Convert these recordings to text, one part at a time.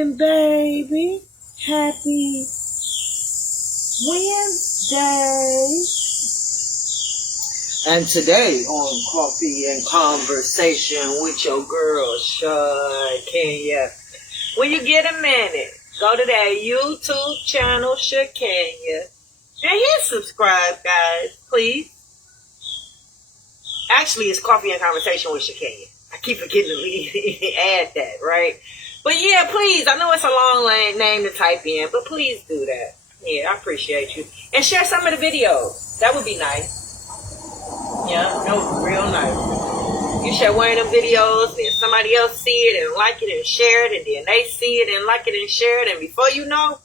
morning, baby. Happy Wednesday. And today on Coffee and Conversation with your girl, Shakenya. When you get a minute, go to that YouTube channel, Shakenya. And hit subscribe, guys, please. Actually, it's Coffee and Conversation with Shakenya. I keep forgetting to add that, right? But yeah, please. I know it's a long name to type in, but please do that. Yeah, I appreciate you. And share some of the videos. That would be nice. Yeah, that would be real nice. You share one of them videos, then somebody else see it and like it and share it, and then they see it and like it and share it, and before you know,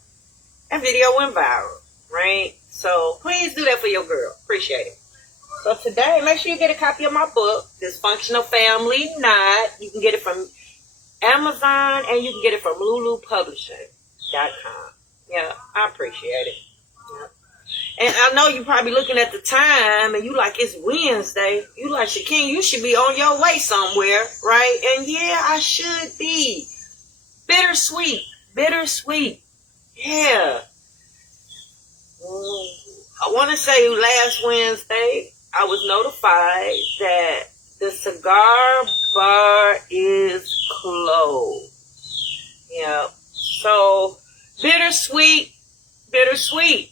that video went viral, right? So please do that for your girl. Appreciate it. So today, make sure you get a copy of my book, Dysfunctional Family Knot. You can get it from Amazon, and you can get it from lulupublishing.com. Yeah, I appreciate it. Yeah. And I know you're probably looking at the time, and you like, it's Wednesday. You like, Shakenya, you should be on your way somewhere, right? And yeah, I should be. Bittersweet. Yeah. I want to say last Wednesday, I was notified that the cigar bar is closed. Yeah. So, bittersweet,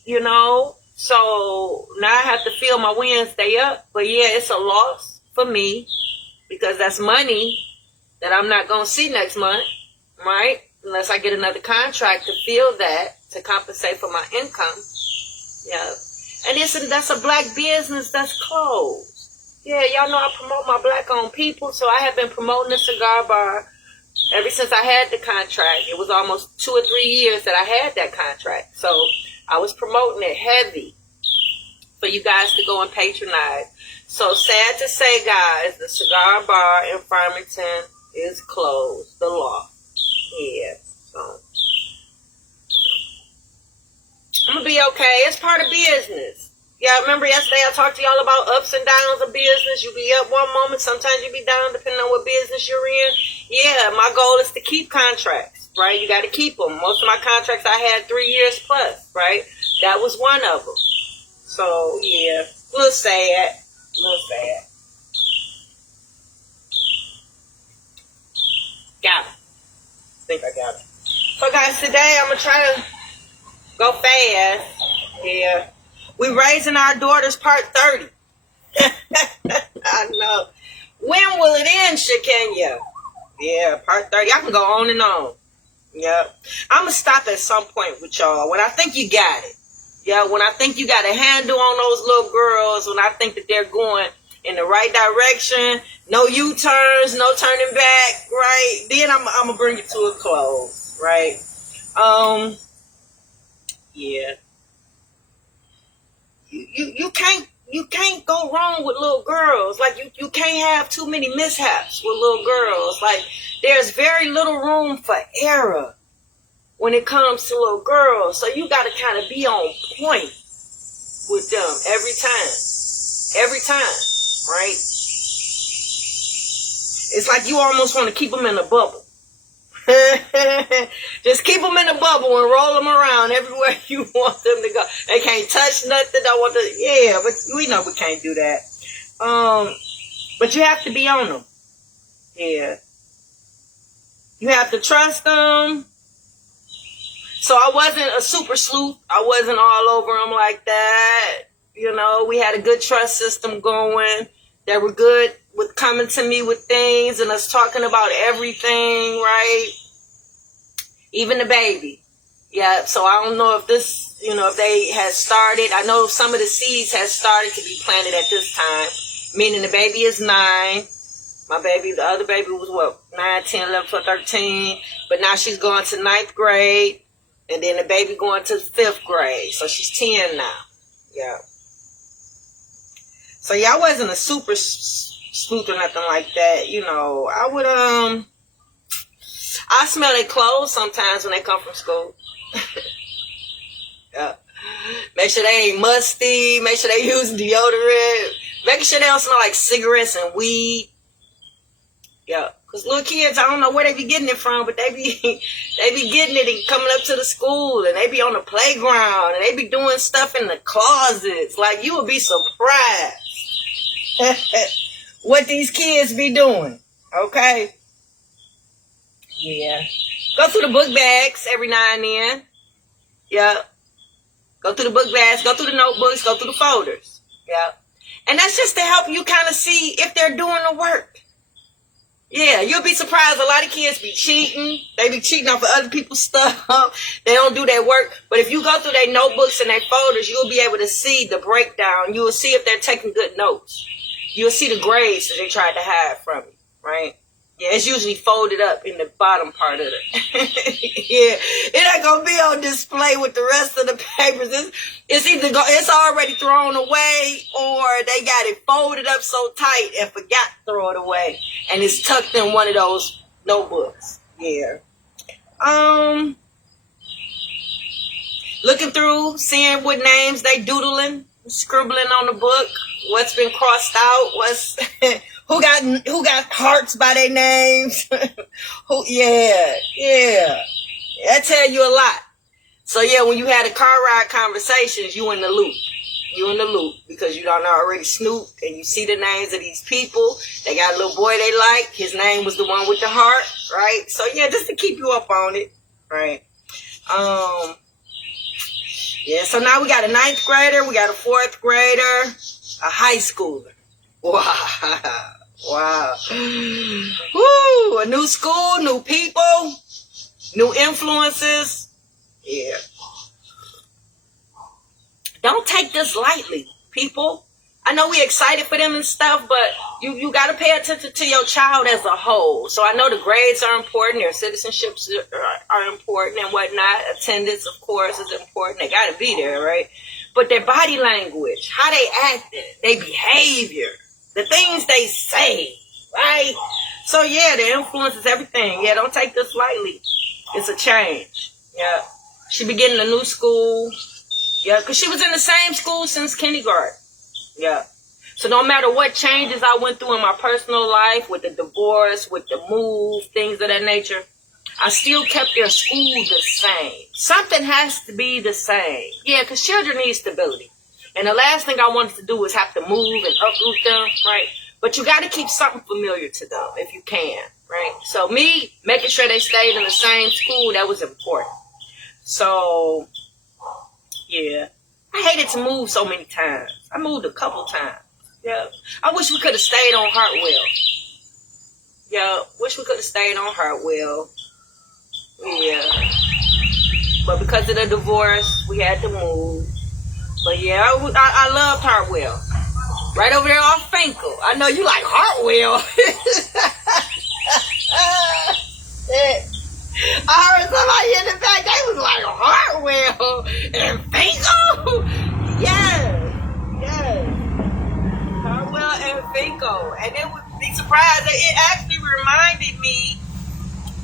you know. So, now I have to fill my Wednesday up. But yeah, it's a loss for me because that's money that I'm not going to see next month, right? Unless I get another contract to fill that to compensate for my income. Yeah. And that's a black business that's closed. Yeah, y'all know I promote my black-owned people, so I have been promoting the cigar bar ever since I had the contract. It was almost 2 or 3 years that I had that contract. So I was promoting it heavy for you guys to go and patronize. So sad to say, guys, the cigar bar in Farmington is closed. The law. Yeah, so I'm going to be okay. It's part of business. Yeah, remember yesterday I talked to y'all about ups and downs of business. You be up one moment, sometimes you be down depending on what business you're in. Yeah, my goal is to keep contracts, right? You got to keep them. Most of my contracts I had 3 years plus, right? That was one of them. So, yeah, a little sad. Got it. I think I got it. So, guys, today I'm going to try to go fast. Yeah. We raising our daughters part 30. I know. When will it end, Shakenya? Yeah, part 30. I can go on and on. Yep. I'm going to stop at some point with y'all. When I think you got it. Yeah, when I think you got a handle on those little girls, when I think that they're going in the right direction, no U-turns, no turning back, right? Then I'm going to bring it to a close, right? Yeah. You can't go wrong with little girls. Like you can't have too many mishaps with little girls. Like there's very little room for error when it comes to little girls. So you got to kind of be on point with them every time, right? It's like you almost want to keep them in a bubble. Just keep them in a bubble and roll them around everywhere you want them to go. They can't touch nothing. Don't want to. Yeah, but we know we can't do that. But you have to be on them. Yeah, you have to trust them. So I wasn't a super sleuth. I wasn't all over them like that. You know, we had a good trust system going. They were good with coming to me with things and us talking about everything, right? Even the baby. Yeah, so I don't know if this, if they had started. I know some of the seeds had started to be planted at this time, meaning the baby is 9. My baby, the other baby was 9, 10, 11, 12, 13. But now she's going to 9th grade, and then the baby going to 5th grade. So she's 10 now. Yeah. So yeah, I wasn't a super sleuth or nothing like that. I would, I smell their clothes sometimes when they come from school. Yeah. Make sure they ain't musty. Make sure they use deodorant. Making sure they don't smell like cigarettes and weed. Yeah. Because little kids, I don't know where they be getting it from, but they be getting it and coming up to the school, and they be on the playground, and they be doing stuff in the closets. Like, you would be surprised what these kids be doing. Okay? Yeah. Go through the book bags every now and then. Yeah. Go through the book bags, go through the notebooks, go through the folders. Yeah. And that's just to help you kind of see if they're doing the work. Yeah, you'll be surprised. A lot of kids be cheating. They be cheating off of other people's stuff. They don't do their work. But if you go through their notebooks and their folders, you'll be able to see the breakdown. You will see if they're taking good notes. You'll see the grades that they tried to hide from you, right? Yeah, it's usually folded up in the bottom part of it. Yeah, it ain't gonna be on display with the rest of the papers. It's either it's already thrown away, or they got it folded up so tight and forgot to throw it away, and it's tucked in one of those notebooks. Yeah. Looking through, seeing what names they doodling, scribbling on the book, what's been crossed out, what's who got hearts by their names. Yeah. That tell you a lot. So yeah, when you had a car ride conversations, you in the loop. You in the loop because you don't already snooped and you see the names of these people. They got a little boy they like. His name was the one with the heart, right? So yeah, just to keep you up on it, right? Yeah, so now we got a 9th grader, we got a 4th grader, a high schooler. Wow. Woo, a new school, new people, new influences. Yeah. Don't take this lightly, people. I know we're excited for them and stuff, but you got to pay attention to your child as a whole. So I know the grades are important, their citizenships are important and whatnot. Attendance, of course, is important. They got to be there, right? But their body language, how they act, their behavior, the things they say, right? So yeah, the influence is everything. Yeah, don't take this lightly. It's a change. Yeah. She beginning a new school. Yeah, because she was in the same school since kindergarten. Yeah. So no matter what changes I went through in my personal life, with the divorce, with the move, things of that nature, I still kept their school the same. Something has to be the same. Yeah, because children need stability. And the last thing I wanted to do was have to move and uproot them, right? But you got to keep something familiar to them if you can, right? So me making sure they stayed in the same school, that was important. So, yeah. I hated to move so many times. I moved a couple times. Yeah. I wish we could have stayed on Hartwell. Yeah. Wish we could have stayed on Hartwell. Yeah. But because of the divorce, we had to move. But yeah, I loved Hartwell. Right over there off Finkel. I know you like Hartwell. I heard somebody in the back, they was like, Hartwell and Finkel? Yes. Hartwell and Finkel. And it would be surprised that it actually reminded me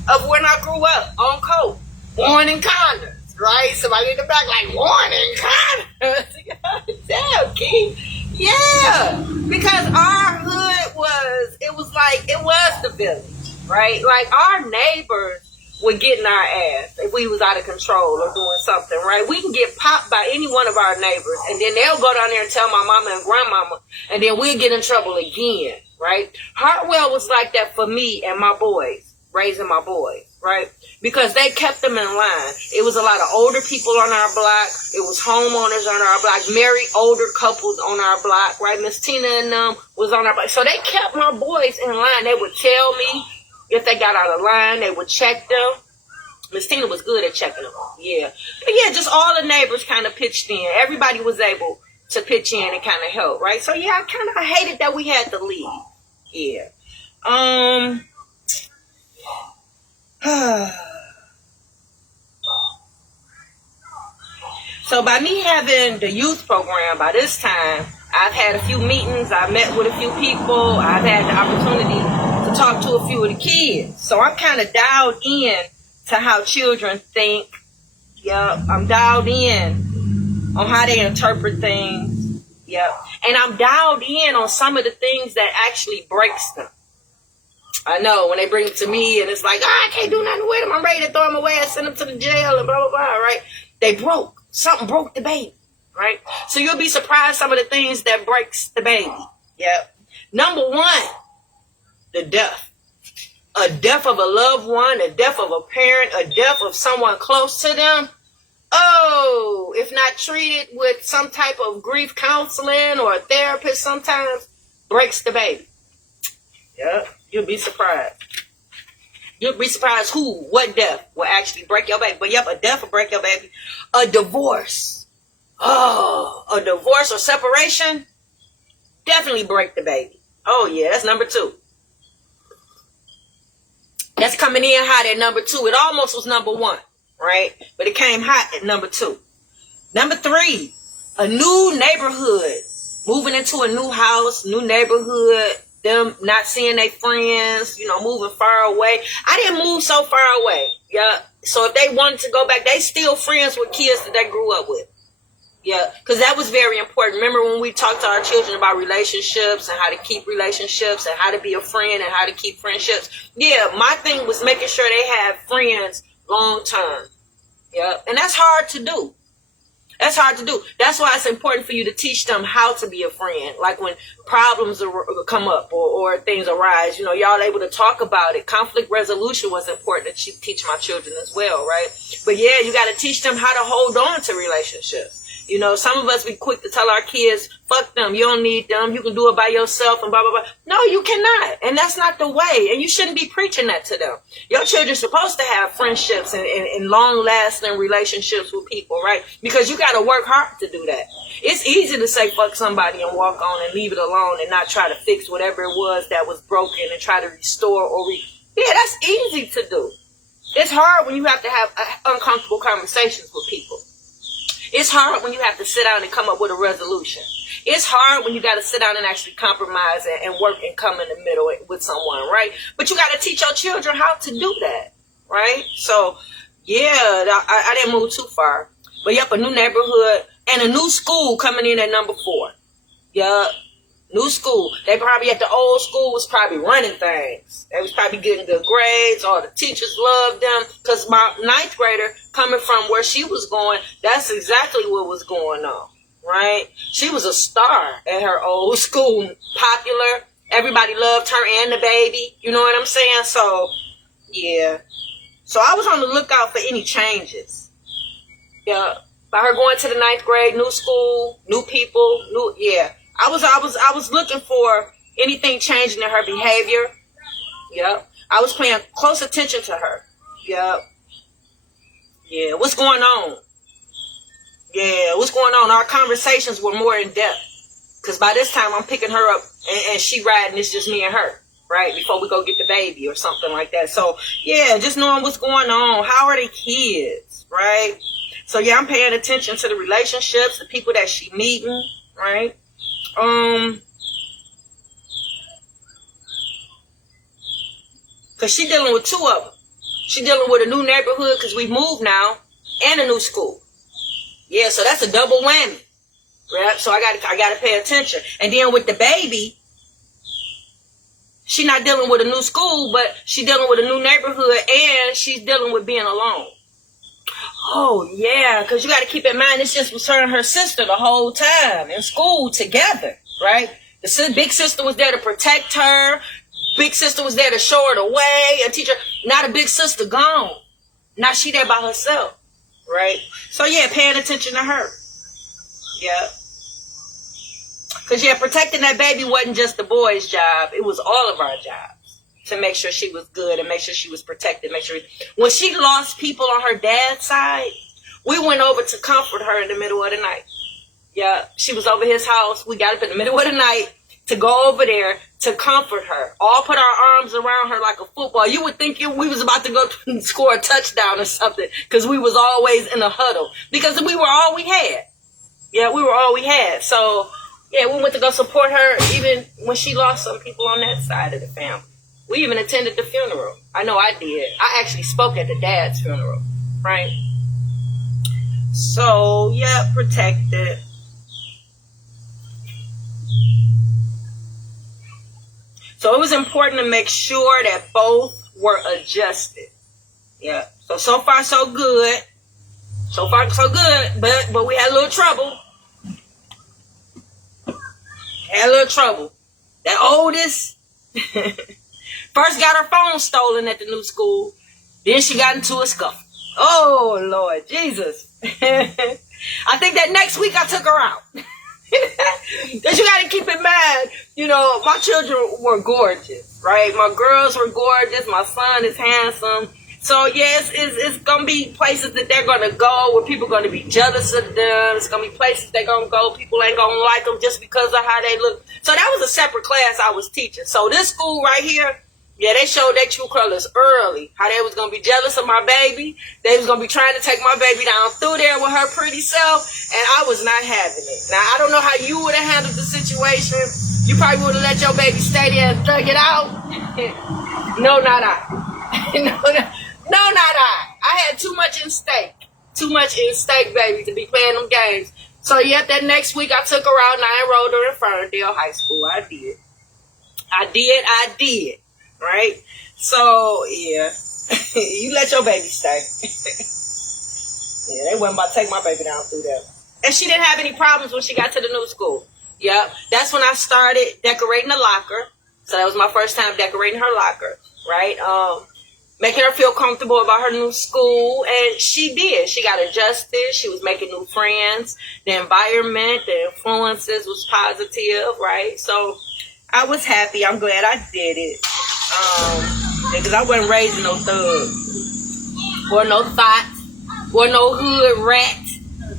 of when I grew up on Coke. Warren and Connors, right? Somebody in the back like, Warren and Connors. Damn, King. Yeah. Because our hood was the village, right? Like our neighbors were getting our ass if we was out of control or doing something, right? We can get popped by any one of our neighbors, and then they'll go down there and tell my mama and grandmama, and then we'll get in trouble again, right? Hartwell was like that for me and my boys, raising my boys, right? Because they kept them in line. It was a lot of older people on our block. It was homeowners on our block, married older couples on our block, right? Miss Tina and them was on our block. So they kept my boys in line. They would tell me if they got out of line. They would check them. Miss Tina was good at checking them. Yeah. But yeah, just all the neighbors kind of pitched in. Everybody was able to pitch in and kind of help, right? So yeah, I hated that we had to leave. Yeah. So by me having the youth program, by this time, I've had a few meetings. I've met with a few people. I've had the opportunity to talk to a few of the kids. So I'm kind of dialed in to how children think. Yeah, I'm dialed in on how they interpret things. Yeah, and I'm dialed in on some of the things that actually breaks them. I know, when they bring them to me and it's like, I can't do nothing with them. I'm ready to throw them away and send them to the jail and blah, blah, blah, right? They broke. Something broke the baby, right? So you'll be surprised some of the things that breaks the baby. Yep. Number one, the death. A death of a loved one, a death of a parent, a death of someone close to them. Oh, if not treated with some type of grief counseling or a therapist, sometimes breaks the baby. Yep. You'll be surprised. You'll be surprised what death will actually break your baby. But yep, a death will break your baby. A divorce. Oh, a divorce or separation definitely break the baby. Oh yeah, that's number two. That's coming in hot at number two. It almost was number one, right? But it came hot at number two. Number three, a new neighborhood. Moving into a new house, new neighborhood. Them not seeing their friends, moving far away. I didn't move so far away. Yeah. So if they wanted to go back, they still friends with kids that they grew up with. Yeah. Because that was very important. Remember when we talked to our children about relationships and how to keep relationships and how to be a friend and how to keep friendships? Yeah. My thing was making sure they had friends long term. Yeah. And that's hard to do. That's hard to do. That's why it's important for you to teach them how to be a friend. Like when problems come up or things arise, y'all able to talk about it. Conflict resolution was important to teach my children as well, right? But yeah, you got to teach them how to hold on to relationships. Some of us be quick to tell our kids, fuck them, you don't need them, you can do it by yourself and blah, blah, blah. No, you cannot. And that's not the way. And you shouldn't be preaching that to them. Your children's supposed to have friendships and long-lasting relationships with people, right? Because you got to work hard to do that. It's easy to say fuck somebody and walk on and leave it alone and not try to fix whatever it was that was broken and try to restore yeah, that's easy to do. It's hard when you have to have uncomfortable conversations with people. It's hard when you have to sit down and come up with a resolution. It's hard when you got to sit down and actually compromise and work and come in the middle with someone, right? But you got to teach your children how to do that, right? So, yeah, I didn't move too far. But, yep, a new neighborhood and a new school coming in at number 4. Yep, new school. They probably at the old school was probably running things. They was probably getting good grades. All the teachers loved them. Because my 9th grader, coming from where she was going, that's exactly what was going on, right? She was a star at her old school, popular. Everybody loved her and the baby. You know what I'm saying? So, yeah. So I was on the lookout for any changes. Yeah. By her going to the 9th grade, new school, new people, yeah. I was looking for anything changing in her behavior. Yep. I was paying close attention to her. Yep. Yeah. What's going on? Yeah. What's going on? Our conversations were more in depth. Because by this time I'm picking her up and she riding. It's just me and her. Right? Before we go get the baby or something like that. So yeah, just knowing what's going on. How are the kids? Right? So yeah, I'm paying attention to the relationships, the people that she meeting. Right? Because she dealing with 2 of them. She dealing with a new neighborhood because we moved now and a new school. Yeah, so that's a double whammy. Right? So I got to pay attention. And then with the baby, she not dealing with a new school, but she dealing with a new neighborhood and she's dealing with being alone. Oh, yeah, because you got to keep in mind, this just was her and her sister the whole time in school together, right? The big sister was there to protect her. Big sister was there to show her the way and teach her. Now the big sister gone. Now she there by herself, right? So, yeah, paying attention to her. Yeah. Because, yeah, protecting that baby wasn't just the boy's job. It was all of our jobs. To make sure she was good and make sure she was protected. When she lost people on her dad's side, we went over to comfort her in the middle of the night. Yeah, she was over his house. We got up in the middle of the night to go over there to comfort her. All put our arms around her like a football. You would think we was about to go score a touchdown or something because we was always in a huddle because we were all we had. Yeah, we were all we had. So, yeah, we went to go support her even when she lost some people on that side of the family. We even attended the funeral. I know I did. I actually spoke at the dad's funeral, right? So, yeah, protected. So it was important to make sure that both were adjusted. Yeah. So far so good. So far so good, but we had a little trouble. That oldest first got her phone stolen at the new school. Then she got into a scuffle. Oh, Lord Jesus. I think that next week I took her out. Because you got to keep in mind, you know, my children were gorgeous, right? My girls were gorgeous. My son is handsome. So, yes, it's going to be places that they're going to go where people are going to be jealous of them. It's going to be places they're going to go. People ain't going to like them just because of how they look. So that was a separate class I was teaching. So this school right here, yeah, they showed their true colors early. How they was going to be jealous of my baby. They was going to be trying to take my baby down through there with her pretty self. And I was not having it. Now, I don't know how you would have handled the situation. You probably would have let your baby stay there and thug it out. No, not I. No, not I. I had too much in stake. Too much in stake, baby, to be playing them games. So, yeah, that next week I took her out and I enrolled her in Ferndale High School. I did. Right? So, yeah. You let your baby stay. Yeah, they wasn't about to take my baby down through there. And she didn't have any problems when she got to the new school. Yep. That's when I started decorating the locker. So that was my first time decorating her locker. Right? Making her feel comfortable about her new school. And she did. She got adjusted. She was making new friends. The environment, the influences was positive. Right? So I was happy. I'm glad I did it. Because I wasn't raising no thug. Or no thought. Or no hood rat.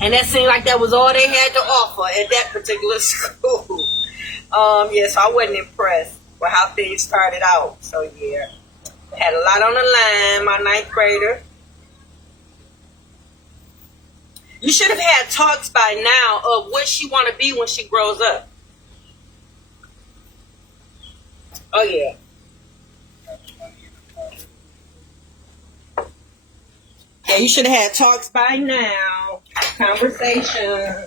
And that seemed like that was all they had to offer at that particular school. Yeah, so I wasn't impressed with how things started out. So, yeah. Had a lot on the line, my 9th grader. You should have had talks by now of what she want to be when she grows up. Oh, yeah. Yeah, you should have had talks by now. Conversation.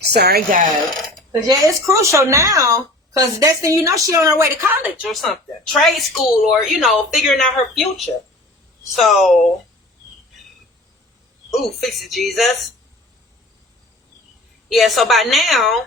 Sorry, guys. Because, yeah, it's crucial now. Because next thing you know, she on her way to college or something. Trade school or, you know, figuring out her future. So, ooh, fix it, Jesus. Yeah, so by now,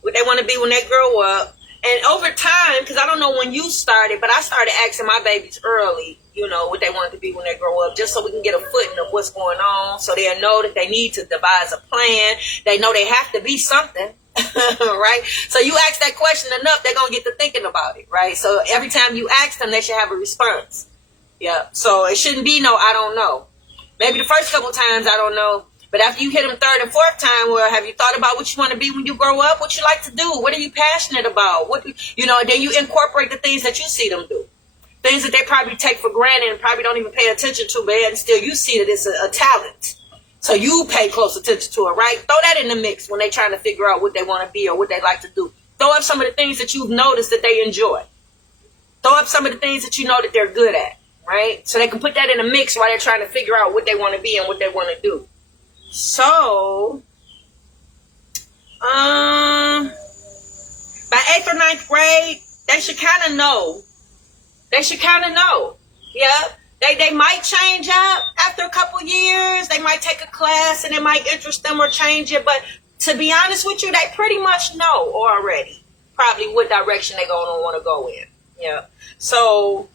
what they want to be when they grow up. And over time, because I don't know when you started, but I started asking my babies early, you know, what they wanted to be when they grow up, just so we can get a footing of what's going on. So they'll know that they need to devise a plan. They know they have to be something. Right? So you ask that question enough, they're going to get to thinking about it, right? So every time you ask them, they should have a response. Yeah. So it shouldn't be no, I don't know. Maybe the first couple times, I don't know. But after you hit them 3rd and 4th time, well, have you thought about what you want to be when you grow up? What you like to do? What are you passionate about? What, you know, then you incorporate the things that you see them do. Things that they probably take for granted and probably don't even pay attention to, but and still you see that it's a talent. So you pay close attention to it, right? Throw that in the mix when they're trying to figure out what they want to be or what they like to do. Throw up some of the things that you've noticed that they enjoy. Throw up some of the things that you know that they're good at, right? So they can put that in the mix while they're trying to figure out what they want to be and what they want to do. So, by 8th or 9th grade, they should kind of know. Yeah. They might change up after a couple years. They might take a class and it might interest them or change it. But to be honest with you, they pretty much know already probably what direction they're going to want to go in. Yeah. So,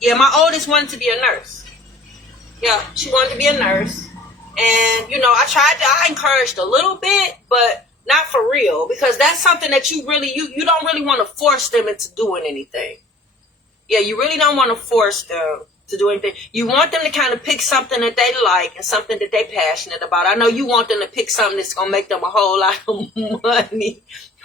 yeah, my oldest wanted to be a nurse. Yeah, she wanted to be a nurse. And, you know, I encouraged a little bit, but not for real. Because that's something that you don't really want to force them into doing anything. Yeah, you really don't want to force them to do anything. You want them to kind of pick something that they like and something that they're passionate about. I know you want them to pick something that's going to make them a whole lot of money,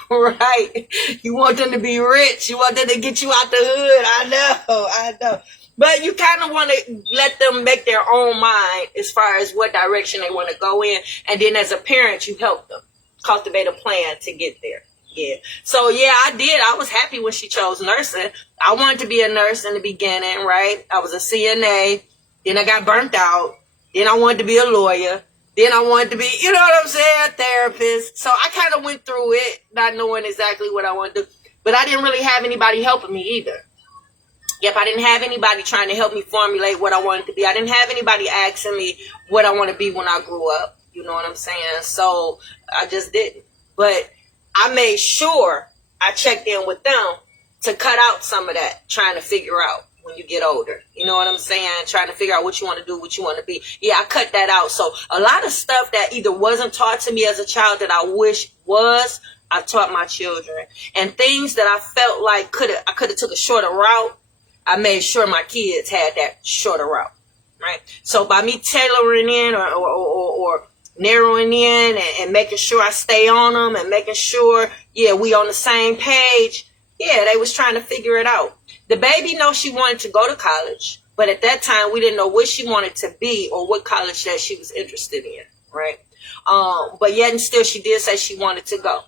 right? You want them to be rich. You want them to get you out the hood. I know. But you kind of want to let them make their own mind as far as what direction they want to go in. And then as a parent, you help them. cultivate a plan to get there. Yeah. So yeah, I did. I was happy when she chose nursing. I wanted to be a nurse in the beginning, right? I was a CNA. Then I got burnt out. Then I wanted to be a lawyer. Then I wanted to be, you know what I'm saying, a therapist. So I kind of went through it, not knowing exactly what I wanted to do. But I didn't really have anybody helping me either. Yep, I didn't have anybody trying to help me formulate what I wanted to be. I didn't have anybody asking me what I want to be when I grew up. You know what I'm saying? So I just didn't. But I made sure I checked in with them to cut out some of that trying to figure out when you get older. You know what I'm saying? Trying to figure out what you want to do, what you want to be. Yeah, I cut that out. So a lot of stuff that either wasn't taught to me as a child that I wish was, I taught my children. And things that I felt like I could have took a shorter route, I made sure my kids had that shorter route. Right? So by me tailoring in or narrowing in and making sure I stay on them and making sure, yeah, we on the same page. Yeah, they was trying to figure it out. The baby knows she wanted to go to college, but at that time we didn't know what she wanted to be or what college that she was interested in, right? But yet and still she did say she wanted to go.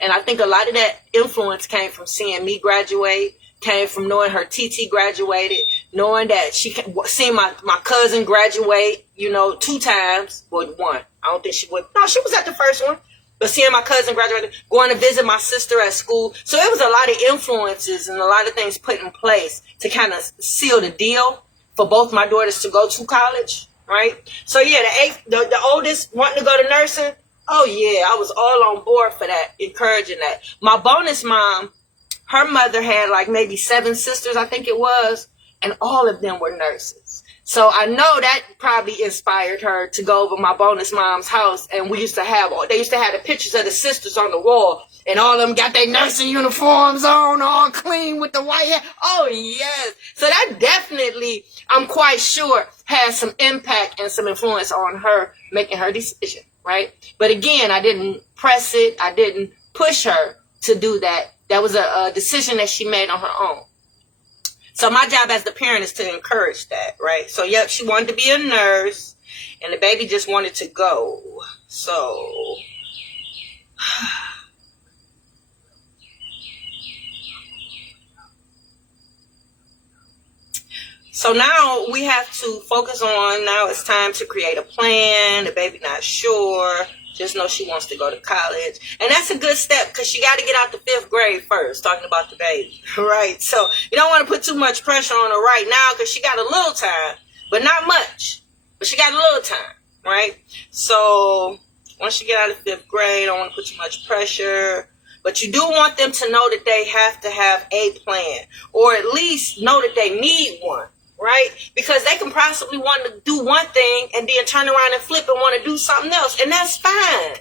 And I think a lot of that influence came from seeing me graduate, came from knowing her TT graduated, knowing that seeing my cousin graduate, 2 times, well, one. I don't think she would. No, she was at the first one. But seeing my cousin graduate, going to visit my sister at school. So it was a lot of influences and a lot of things put in place to kind of seal the deal for both my daughters to go to college, right? So yeah, the oldest wanting to go to nursing. Oh yeah, I was all on board for that, encouraging that. My bonus mom, her mother had like maybe 7 sisters, I think it was, and all of them were nurses. So I know that probably inspired her to go over my bonus mom's house, and they used to have the pictures of the sisters on the wall, and all of them got their nursing uniforms on, all clean with the white hair. Oh yes. So that definitely, I'm quite sure, had some impact and some influence on her making her decision, right? But again, I didn't press it. I didn't push her to do that. That was a decision that she made on her own. So my job as the parent is to encourage that, right? So, yep, she wanted to be a nurse, and the baby just wanted to go. So, now we have to focus on, now it's time to create a plan. The baby not sure. Just know she wants to go to college. And that's a good step because she got to get out the 5th grade first, talking about the baby, right? So you don't want to put too much pressure on her right now because she got a little time, but not much. But she got a little time, right? So once you get out of 5th grade, don't want to put too much pressure. But you do want them to know that they have to have a plan, or at least know that they need one. Right? Because they can possibly want to do one thing and then turn around and flip and want to do something else. And that's fine.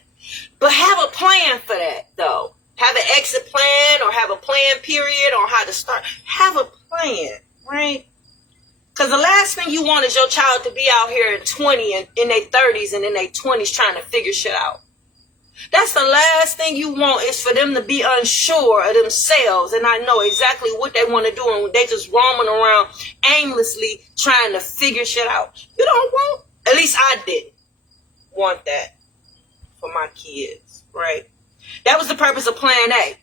But have a plan for that, though. Have an exit plan or have a plan period on how to start. Have a plan, right? Because the last thing you want is your child to be out here at 20 and in their 30s and in their 20s trying to figure shit out. That's the last thing you want, is for them to be unsure of themselves and not know exactly what they want to do, and they just roaming around aimlessly trying to figure shit out. You don't want, at least I didn't want that for my kids, right? That was the purpose of Plan A.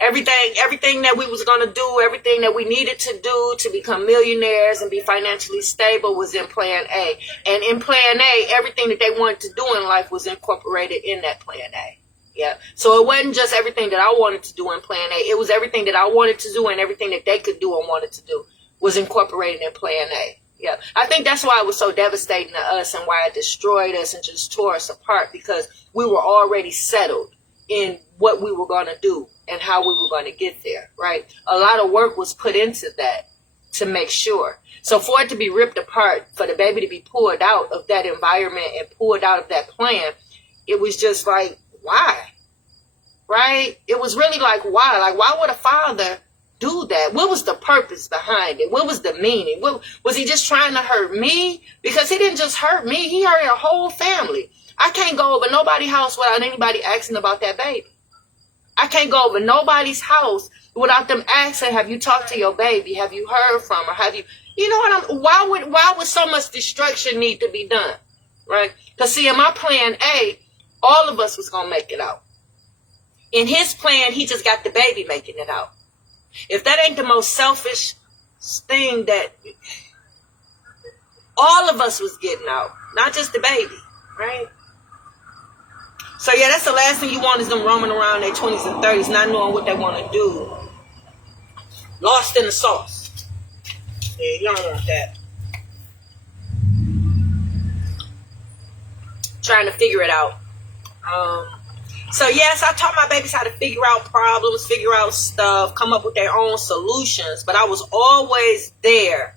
Everything that we was going to do, everything that we needed to do to become millionaires and be financially stable was in Plan A. And in Plan A, everything that they wanted to do in life was incorporated in that Plan A. Yeah. So it wasn't just everything that I wanted to do in Plan A. It was everything that I wanted to do and everything that they could do and wanted to do was incorporated in Plan A. Yeah. I think that's why it was so devastating to us and why it destroyed us and just tore us apart, because we were already settled in what we were going to do and how we were going to get there, right? A lot of work was put into that to make sure. So for it to be ripped apart, for the baby to be pulled out of that environment and pulled out of that plan, it was just like, why? Right? It was really like, why? Like, why would a father do that? What was the purpose behind it? What was the meaning? Was he just trying to hurt me? Because he didn't just hurt me. He hurt a whole family. I can't go over nobody's house without anybody asking about that baby. I can't go over nobody's house without them asking, have you talked to your baby? Have you heard from her? Have you, you know what why would so much destruction need to be done? Right? Because see, in my Plan A, All of us was going to make it out. In his plan, he just got the baby making it out. If that ain't the most selfish thing, that all of us was getting out, not just the baby, right? So yeah, that's the last thing you want, is them roaming around their 20s and 30s, not knowing what they want to do. Lost in the sauce. Yeah, you don't want that. Trying to figure it out. So yes, I taught my babies how to figure out problems, figure out stuff, come up with their own solutions. But I was always there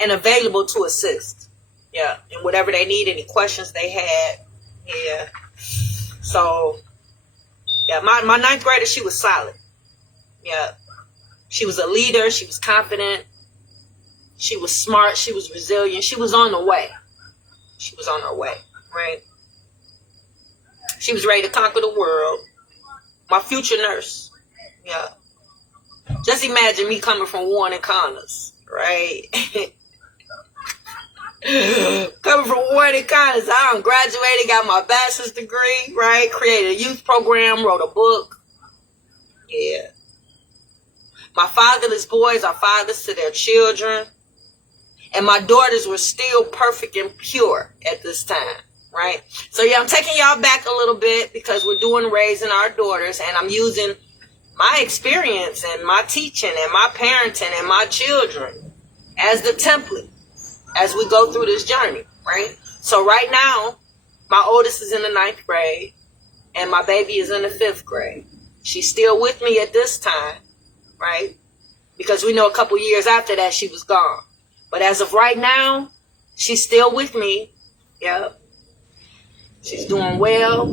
and available to assist. Yeah, and whatever they need, any questions they had. Yeah. So, yeah, my ninth grader, she was solid. Yeah. She was a leader. She was confident. She was smart. She was resilient. She was on the way. She was on her way, right? She was ready to conquer the world. My future nurse. Yeah. Just imagine me coming from Warren and Connors, right? Coming from Warren and Connors. I done graduated, got my bachelor's degree, right? Created a youth program, wrote a book. Yeah. My fatherless boys are fathers to their children. And my daughters were still perfect and pure at this time. Right? So yeah, I'm taking y'all back a little bit because we're doing raising our daughters, and I'm using my experience and my teaching and my parenting and my children as the template as we go through this journey, right? So right now, my oldest is in the 9th grade and my baby is in the 5th grade. She's still with me at this time, right? Because we know a couple years after that she was gone. But as of right now, she's still with me. Yep. She's doing well.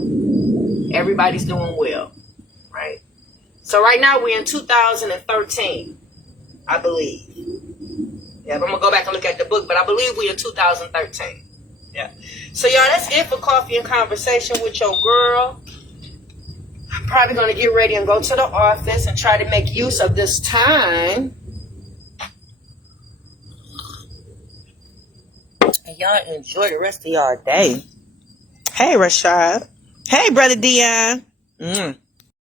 Everybody's doing well, right? So right now we're in 2013, I believe. Yeah, but I'm going to go back and look at the book, but I believe we're in 2013. Yeah. So y'all, that's it for Coffee and Conversation with your girl. I'm probably going to get ready and go to the office and try to make use of this time. And y'all enjoy the rest of y'all day. Hey, Rashad. Hey, Brother Dion.